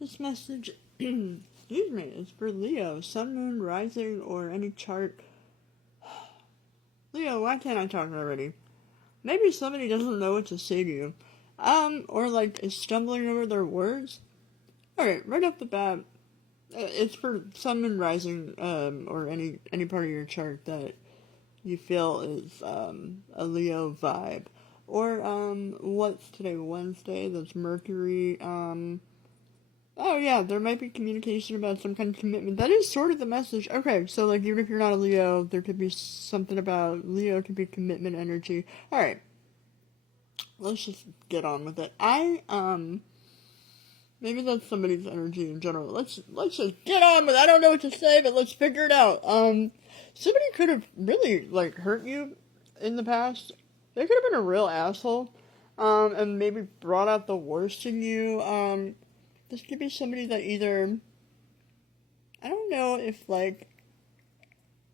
This message, excuse me, is for Leo, Sun, Moon, Rising, or any chart. Leo, why can't I talk already? Maybe somebody doesn't know what to say to you. Or like is stumbling over their words. Alright, right off the bat, it's for Sun, Moon, Rising, or any part of your chart that you feel is, a Leo vibe. Or, what's today, Wednesday? That's Mercury, oh yeah, there might be communication about some kind of commitment. That is sort of the message. Okay, so like even if you're not a Leo, there could be something about Leo could be commitment energy. Alright, let's just get on with it. Maybe that's somebody's energy in general. Let's just get on with it. I don't know what to say, but let's figure it out. Somebody could have really, like, hurt you in the past. They could have been a real asshole, and maybe brought out the worst in you. This could be somebody that either, I don't know if, like,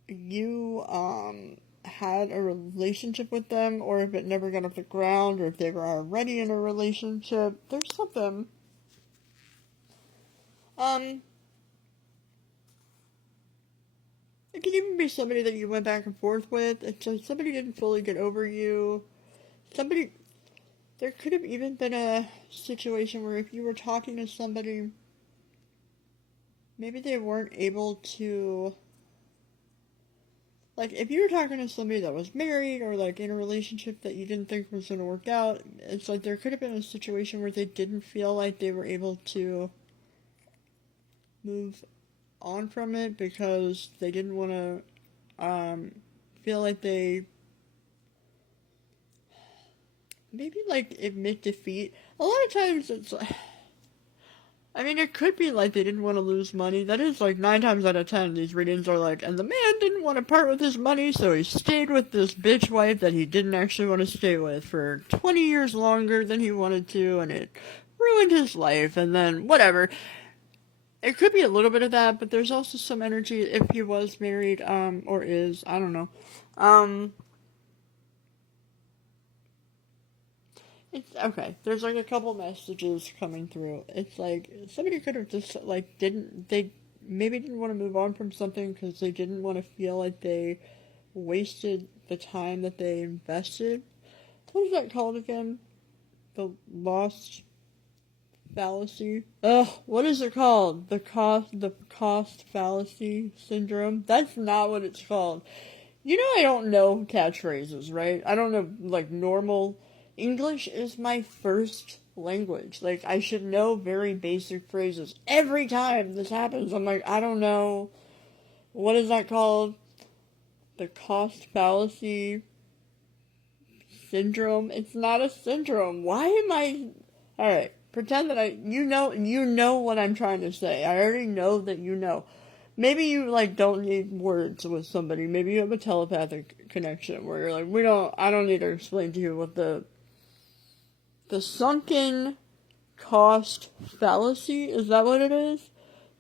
you, had a relationship with them, or if it never got off the ground, or if they were already in a relationship. There's something. It could even be somebody that you went back and forth with. It's like somebody didn't fully get over you. There could have even been a situation where if you were talking to somebody, maybe they weren't able to, like, if you were talking to somebody that was married or, like, in a relationship that you didn't think was going to work out, it's like there could have been a situation where they didn't feel like they were able to move on from it because they didn't want to, feel like they maybe, like, admit defeat. A lot of times it's like, I mean, it could be like they didn't want to lose money. That is like 9 times out of 10, these readings are like, and the man didn't want to part with his money, so he stayed with this bitch wife that he didn't actually want to stay with for 20 years longer than he wanted to, and it ruined his life, and then whatever. It could be a little bit of that, but there's also some energy if he was married, or is, I don't know. It's okay. There's like a couple messages coming through. It's like somebody could have just like they maybe didn't want to move on from something because they didn't want to feel like they wasted the time that they invested. What is that called again? The lost fallacy. Ugh, what is it called? The cost fallacy syndrome. That's not what it's called. You know I don't know catchphrases, right? I don't know like normal. English is my first language. Like, I should know very basic phrases. Every time this happens, I'm like, I don't know. What is that called? The cost fallacy syndrome? It's not a syndrome. Why am I... Alright, pretend that you know what I'm trying to say. I already know that you know. Maybe you, like, don't need words with somebody. Maybe you have a telepathic connection where you're like, I don't need to explain to you what the sunken cost fallacy, is that what it is?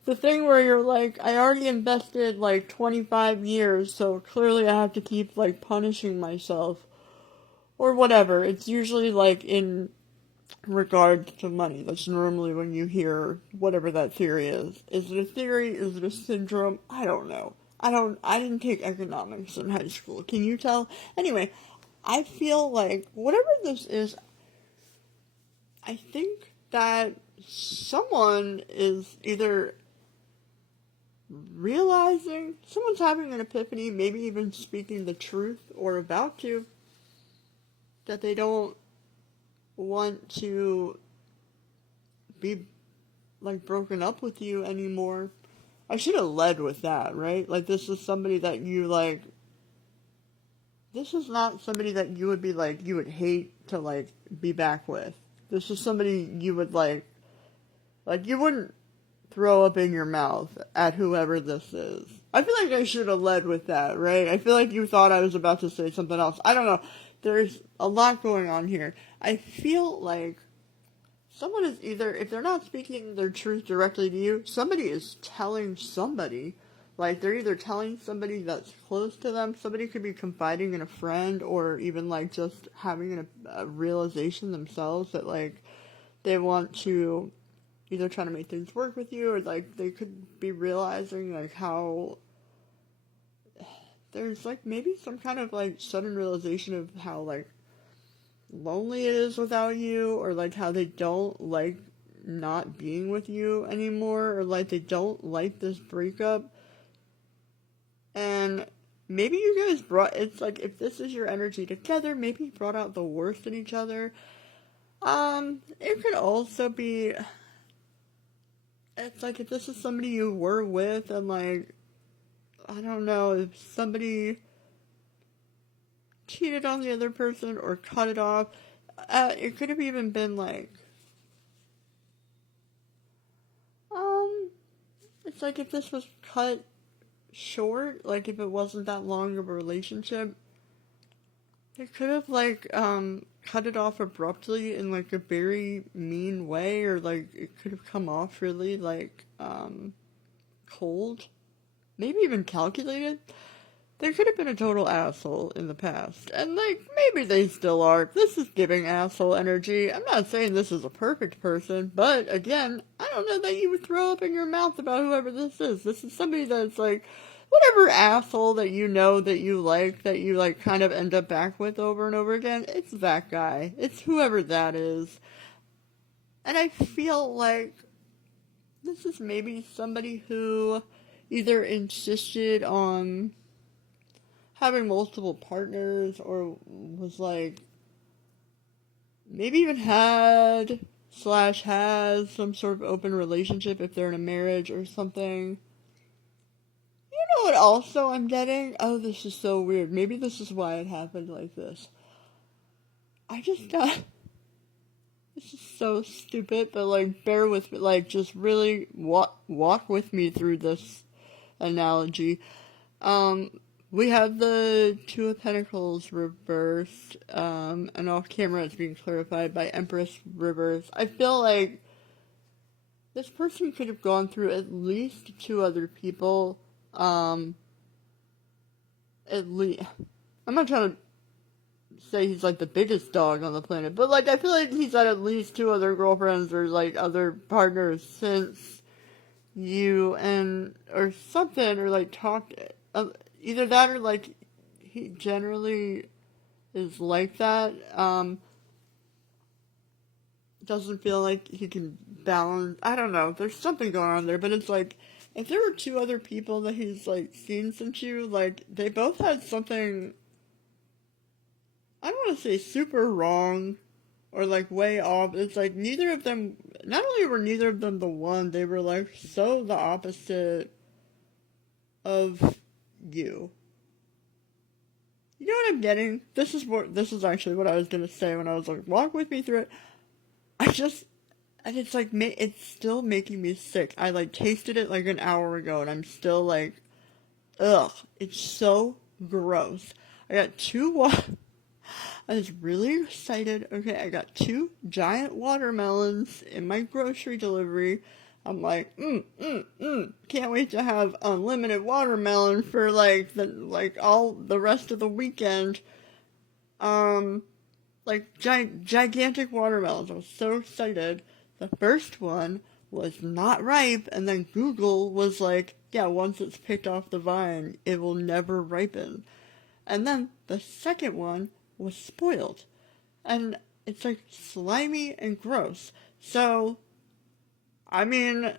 The thing where you're like, I already invested like 25 years, so clearly I have to keep like punishing myself. Or whatever. It's usually like in regard to money. That's normally when you hear whatever that theory is. Is it a theory? Is it a syndrome? I don't know. I didn't take economics in high school. Can you tell? Anyway, I feel like whatever this is, I think that someone is either realizing, someone's having an epiphany, maybe even speaking the truth, or about to, that they don't want to be, like, broken up with you anymore. I should have led with that, right? Like, this is somebody that you, like, this is not somebody that you would be, like, you would hate to, like, be back with. This is somebody you would like you wouldn't throw up in your mouth at whoever this is. I feel like I should have led with that, right? I feel like you thought I was about to say something else. I don't know. There's a lot going on here. I feel like someone is either, if they're not speaking their truth directly to you, somebody is telling somebody. Like, they're either telling somebody that's close to them, somebody could be confiding in a friend, or even, like, just having a realization themselves that, like, they want to either trying to make things work with you, or like they could be realizing like how there's like maybe some kind of like sudden realization of how like lonely it is without you, or like how they don't like not being with you anymore, or like they don't like this breakup. And maybe you guys it's like, if this is your energy together, maybe you brought out the worst in each other. It could also be, it's like if this is somebody you were with and like, I don't know, if somebody cheated on the other person or cut it off, it could have even been like, it's like if this was cut short, like if it wasn't that long of a relationship, they could have like cut it off abruptly in like a very mean way, or like it could have come off really like cold, maybe even calculated. They could have been a total asshole in the past, and like maybe they still are. This is giving asshole energy. I'm not saying this is a perfect person, but again, I don't know that you would throw up in your mouth about whoever this is. This is somebody that's like whatever asshole that you know that you like kind of end up back with over and over again. It's that guy. It's whoever that is. And I feel like this is maybe somebody who either insisted on having multiple partners, or was like, maybe even had / has some sort of open relationship if they're in a marriage or something. You know what also I'm getting? Oh, this is so weird. Maybe this is why it happened like this. I just got, this is so stupid, but like bear with me, like just really walk with me through this analogy. We have the Two of Pentacles reversed, and off camera it's being clarified by Empress reversed. I feel like this person could have gone through at least 2 other people, at least. I'm not trying to say he's like the biggest dog on the planet, but like I feel like he's had at least 2 other girlfriends or like other partners since you, and or something, or like talked. Either that or like he generally is like that. Doesn't feel like he can balance. I don't know. There's something going on there, but it's like if there were 2 other people that he's like seen since you, like they both had something, I don't want to say super wrong or like way off. It's like neither of them, not only were neither of them the one, they were like so the opposite of you. You know what I'm getting? This is actually what I was gonna say when I was like, walk with me through it. And it's like, it's still making me sick. I like tasted it like an hour ago, and I'm still like, ugh, it's so gross. I got 2 I was really excited. Okay, I got 2 giant watermelons in my grocery delivery. I'm like, can't wait to have unlimited watermelon for like all the rest of the weekend. Like gigantic watermelons. I was so excited. The first one was not ripe, and then Google was like, yeah, once it's picked off the vine, it will never ripen. And then the second one was spoiled. And it's like slimy and gross. So, I mean,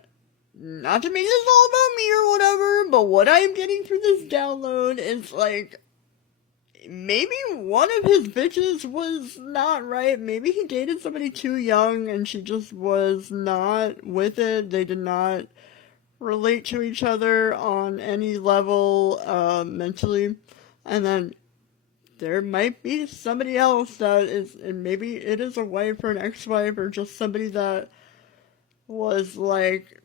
not to make this all about me or whatever, but what I'm getting through this download is like, maybe one of his bitches was not right. Maybe he dated somebody too young and she just was not with it. They did not relate to each other on any level mentally. And then there might be somebody else that is, and maybe it is a wife or an ex-wife or just somebody that was like,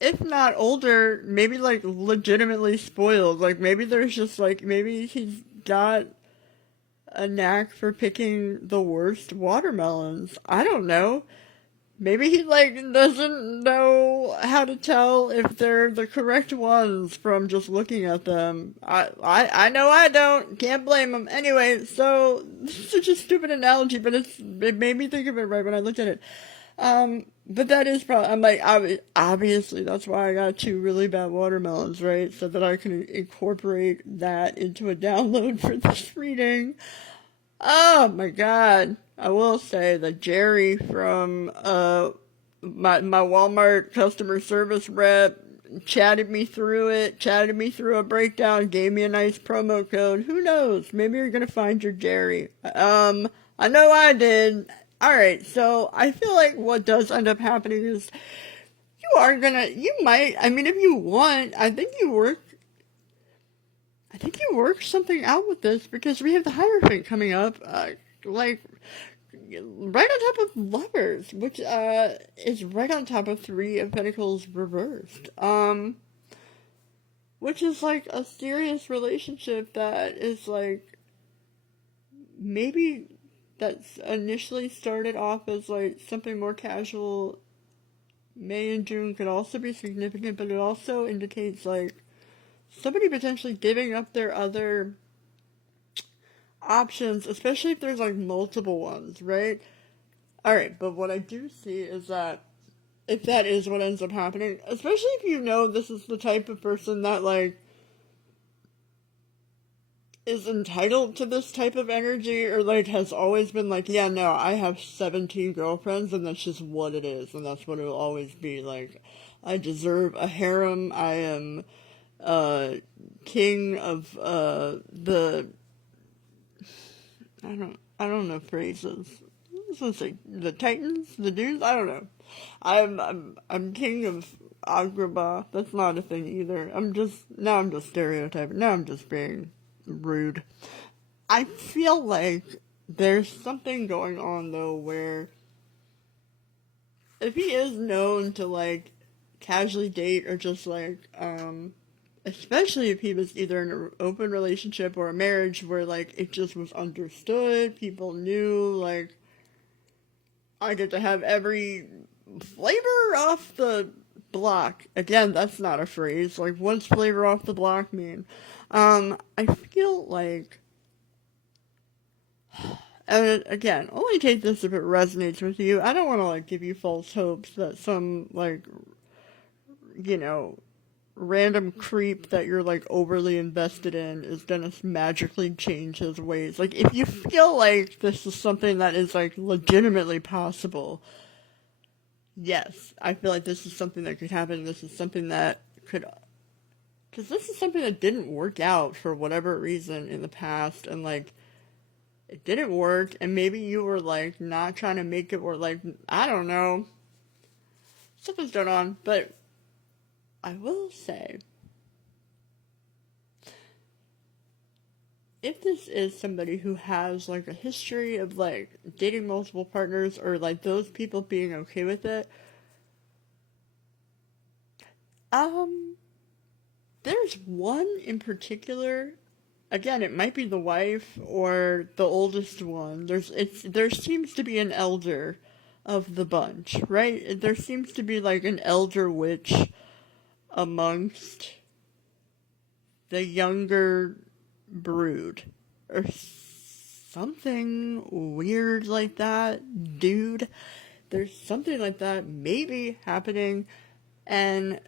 if not older, maybe like legitimately spoiled. Like maybe there's just like, maybe he's got a knack for picking the worst watermelons. I don't know. Maybe he like doesn't know how to tell if they're the correct ones from just looking at them. I know I don't. Can't blame him. Anyway, so this is such a stupid analogy, but it made me think of it right when I looked at it. But that is probably, I'm like, obviously, that's why I got two really bad watermelons, right? So that I can incorporate that into a download for this reading. Oh my God. I will say that Jerry from my Walmart customer service rep chatted me through it, chatted me through a breakdown, gave me a nice promo code. Who knows? Maybe you're gonna find your Jerry. I know I did. Alright, so I feel like what does end up happening is you might, I mean, if you want, I think you work something out with this because we have the Hierophant coming up, like right on top of Lovers, which is right on top of Three of Pentacles reversed. Which is like a serious relationship that is like maybe that's initially started off as like something more casual. May and June could also be significant, but it also indicates like somebody potentially giving up their other options, especially if there's like multiple ones, right? Alright, but what I do see is that if that is what ends up happening, especially if you know this is the type of person that like is entitled to this type of energy or like has always been like, yeah, no, I have 17 girlfriends and that's just what it is and that's what it will always be. Like, I deserve a harem. I am king of the I don't know phrases. I was gonna say the Titans, the dudes. I don't know. I'm king of Agrabah. That's not a thing either. I'm just stereotyping. Now I'm just being rude. I feel like there's something going on though where if he is known to like casually date or just like especially if he was either in an open relationship or a marriage where like it just was understood, people knew like I get to have every flavor off the block. Again, that's not a phrase. Like, what's flavor off the block mean? I feel like, and again, only take this if it resonates with you. I don't want to like give you false hopes that some like, you know, random creep that you're like overly invested in is gonna magically change his ways. Like, if you feel like this is something that is like legitimately possible, yes, I feel like this is something that could happen. This is something that could, because this is something that didn't work out for whatever reason in the past, and like it didn't work, and maybe you were like not trying to make it work. Like, I don't know, something's going on, but I will say, if this is somebody who has like a history of like dating multiple partners or like those people being okay with it, there's one in particular. Again, it might be the wife or the oldest one. There seems to be an elder of the bunch, right? There seems to be like an elder witch amongst the younger brood or something weird like that, dude. There's something like that maybe happening, and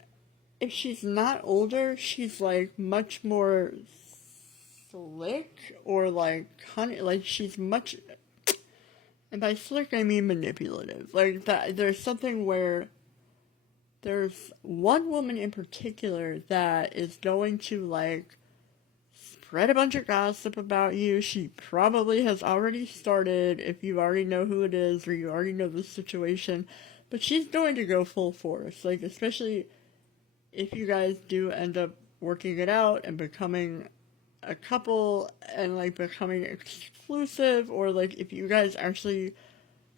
if she's not older, she's like much more slick or like honey, like she's much, and by slick I mean manipulative. Like that, there's something where there's one woman in particular that is going to like spread a bunch of gossip about you. She probably has already started if you already know who it is or you already know the situation, but she's going to go full force. Like, especially if you guys do end up working it out and becoming a couple and like becoming exclusive, or like if you guys actually,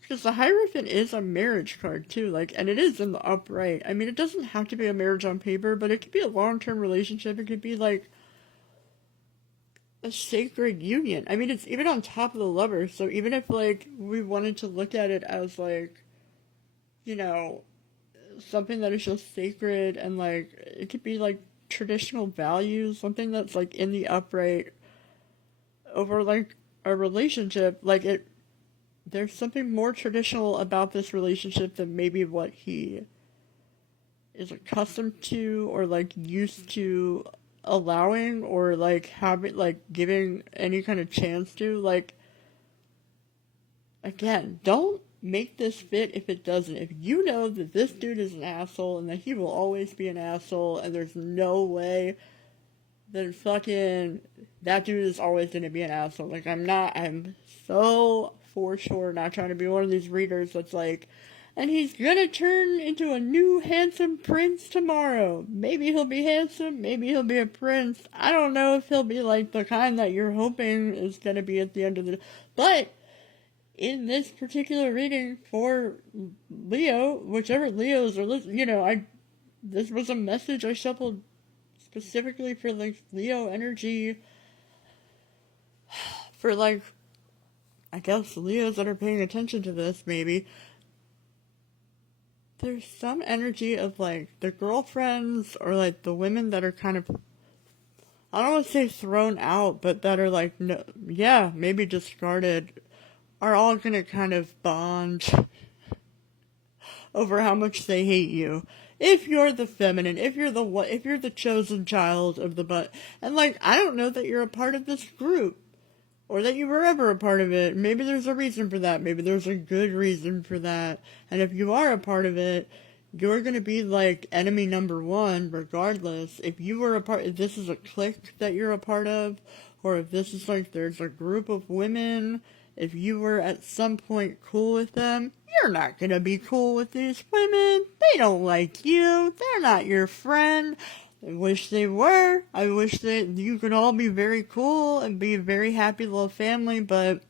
because the Hierophant is a marriage card too, like, and it is in the upright. I mean, it doesn't have to be a marriage on paper, but it could be a long-term relationship. It could be like a sacred union. I mean, it's even on top of the Lovers, so even if like we wanted to look at it as like, you know, something that is just sacred and like it could be like traditional values, something that's like in the upright over like a relationship, like it there's something more traditional about this relationship than maybe what he is accustomed to or like used to allowing or like having like giving any kind of chance to. Like, again, don't make this fit if it doesn't. If you know that this dude is an asshole and that he will always be an asshole and there's no way, then fucking that dude is always gonna be an asshole. Like, I'm so for sure not trying to be one of these readers that's like, and he's gonna turn into a new handsome prince tomorrow. Maybe he'll be handsome, maybe he'll be a prince. I don't know if he'll be like the kind that you're hoping is gonna be at the end of the... But in this particular reading for Leo, whichever Leos are listening, this was a message I shuffled specifically for like Leo energy, for like, I guess Leos that are paying attention to this, maybe. There's some energy of like the girlfriends or like the women that are kind of, I don't want to say thrown out, but that are like, no, yeah, maybe discarded, are all gonna kind of bond over how much they hate you. If you're the feminine, if you're the chosen child of the butt, and like, I don't know that you're a part of this group, or that you were ever a part of it. Maybe there's a reason for that. Maybe there's a good reason for that. And if you are a part of it, you're gonna be like enemy number one, regardless. If you were if this is a clique that you're a part of, or if this is like there's a group of women, if you were at some point cool with them, you're not gonna be cool with these women. They don't like you. They're not your friend. I wish they were. I wish that you could all be very cool and be a very happy little family, but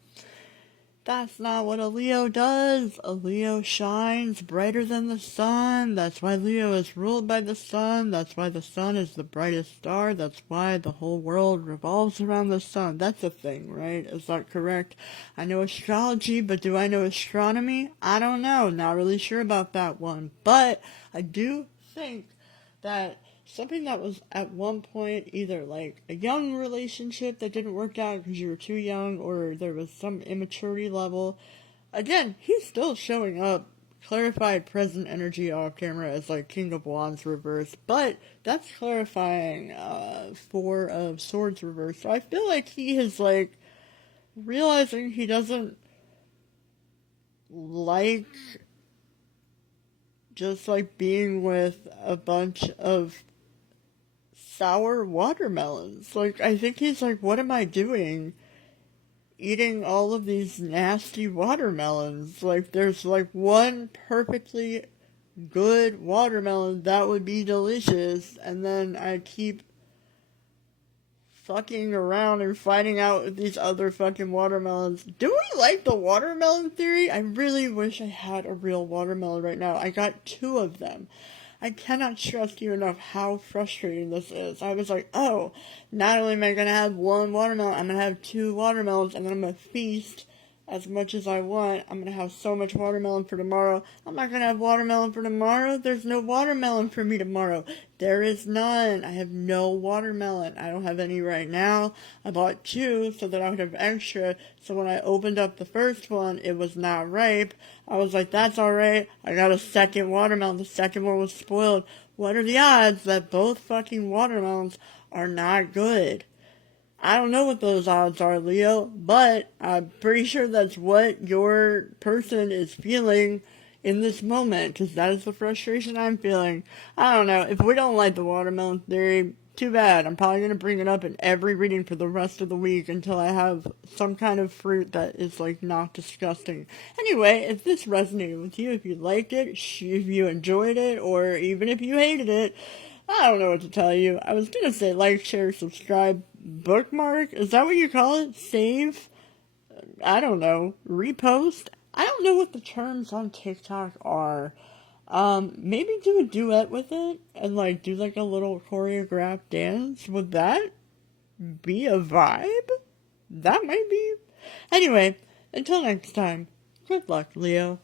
that's not what a Leo does. A Leo shines brighter than the sun. That's why Leo is ruled by the sun. That's why the sun is the brightest star. That's why the whole world revolves around the sun. That's a thing, right? Is that correct? I know astrology, but do I know astronomy? I don't know. Not really sure about that one. But I do think that something that was at one point either like a young relationship that didn't work out because you were too young or there was some immaturity level. Again, he's still showing up clarified present energy off camera as like King of Wands reverse, but that's clarifying Four of Swords reverse. So I feel like he is like realizing he doesn't like just like being with a bunch of sour watermelons. Like, I think he's like, what am I doing? Eating all of these nasty watermelons. Like, there's like one perfectly good watermelon that would be delicious, and then I keep fucking around and finding out with these other fucking watermelons. Do we like the watermelon theory? I really wish I had a real watermelon right now. I got 2 of them. I cannot stress to you enough how frustrating this is. I was like, oh, not only am I going to have 1 watermelon, I'm going to have 2 watermelons, and then I'm going to feast as much as I want. I'm going to have so much watermelon for tomorrow. I'm not going to have watermelon for tomorrow. There's no watermelon for me tomorrow. There is none. I have no watermelon. I don't have any right now. I bought 2 so that I would have extra. So when I opened up the first one, it was not ripe. I was like, that's alright. I got a second watermelon. The second one was spoiled. What are the odds that both fucking watermelons are not good? I don't know what those odds are, Leo, but I'm pretty sure that's what your person is feeling in this moment, because that is the frustration I'm feeling. I don't know. If we don't like the watermelon theory, too bad. I'm probably going to bring it up in every reading for the rest of the week until I have some kind of fruit that is, like, not disgusting. Anyway, if this resonated with you, if you liked it, if you enjoyed it, or even if you hated it, I don't know what to tell you. I was going to say like, share, subscribe, bookmark. Is that what you call it? Save? I don't know. Repost? I don't know what the terms on TikTok are. Maybe do a duet with it and like do like a little choreographed dance. Would that be a vibe? That might be. Anyway, until next time, good luck, Leo.